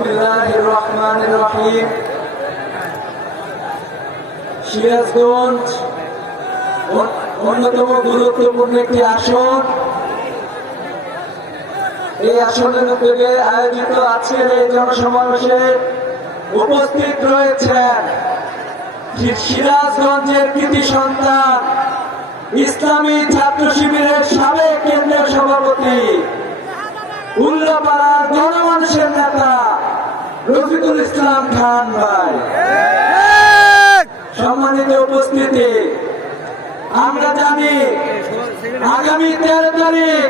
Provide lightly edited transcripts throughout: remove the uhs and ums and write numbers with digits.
বিসমিল্লাহির রহমানির রহিম। সিরাজগঞ্জ অন্যতম গুরুত্বপূর্ণ একটি আসন। এই আসনের উদ্যোগে আয়োজিত আজকের এই জনসমাবেশে উপস্থিত রয়েছেন সিরাজগঞ্জের কৃতি সন্তান ইসলামী ছাত্র শিবিরের সাবেক কেন্দ্রীয় সভাপতি, উল্লাপাড়ার গণমানুষের নেতা রফিকুল ইসলাম খান ভাই। সম্মানিত উপস্থিতি, আমরা জানি আগামী 13 তারিখ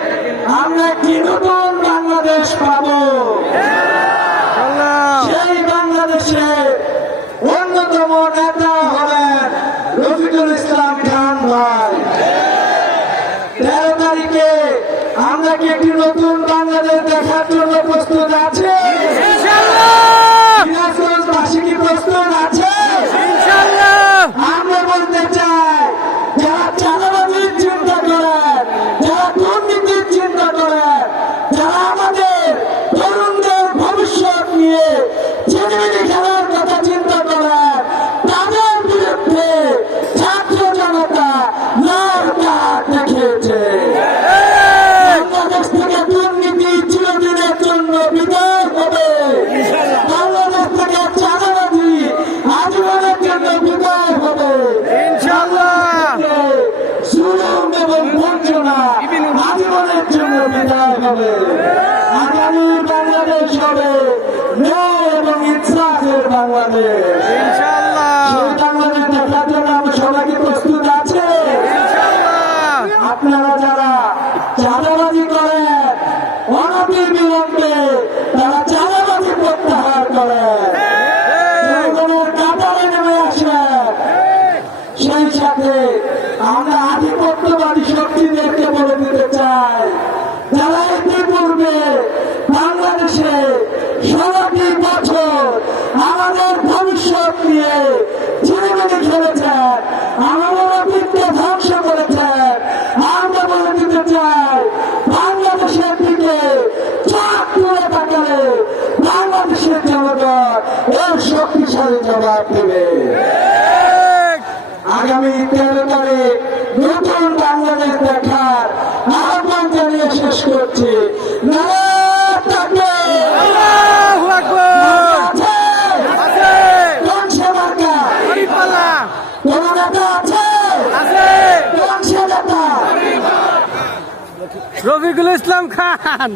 আমরা একটি নতুন বাংলাদেশ পাব। সেই বাংলাদেশে অন্যতম নেতা হলেন রফিকুল ইসলাম খান ভাই। 13 তারিখে আমরা কি একটি নতুন বাংলাদেশ দেখার জন্য প্রস্তুত আছে? সিরাজগঞ্জবাসী কি প্রস্তুত আছে? আমরা বলতে চাই, যারা চাঁদাবাজির চিন্তা করেন, যারা দুর্নীতির চিন্তা করেন, যারা আমাদের তরুণদের ভবিষ্যৎ নিয়ে ছেলেমেয়ে খেলার কথা চিন্তা করেন, তাদের বিরুদ্ধে ছাত্র জনতা লাল কার্ড দেখিয়েছে। বাংলাদেশ থেকে দুর্নীতি চিরদিনের জন্য বিদায় হবে। বাংলাদেশ থেকে চাঁদাবাজি আজীবনের জন্য বিদায় হবে। জুলুম এবং বঞ্চনা আজীবনের জন্য বিদায় হবে। আগামী বাংলাদেশ হবে ন্যায় এবং ইনসাফের বাংলাদেশ। সেই বাংলাদেশ দেখার জন্য আমরা সবাইকে প্রস্তুত আছে। আপনারা যারা চাঁদাবাজি করেন, অনতি বিলম্বে তারা চাঁদাবাজি প্রত্যাহার করেন, জনগণের কাতারে নেমে আসেন। সেই সাথে আমরা আধিপত্যবাদী শক্তিদেরকে বলে দিতে চাই, যারা ইতিপূর্বে বাংলাদেশে 16টি বছর আমাদের ভবিষ্যৎ নিয়ে ছেলেমেয়ে খেলেছেন, আমাদের অতীতকে ধ্বংস করেছেন। আমরা বলে দিতে চাই, বাংলাদেশের দিকে চোখ তুলে তাকালে বাংলাদেশের জনগণ এর শক্তিশালী জবাব দেবে। আগামী 13 তারিখ নতুন বাংলাদেশ দেখার আহ্বান জানিয়ে শেষ করছি। রফিকুল ইসলাম খান।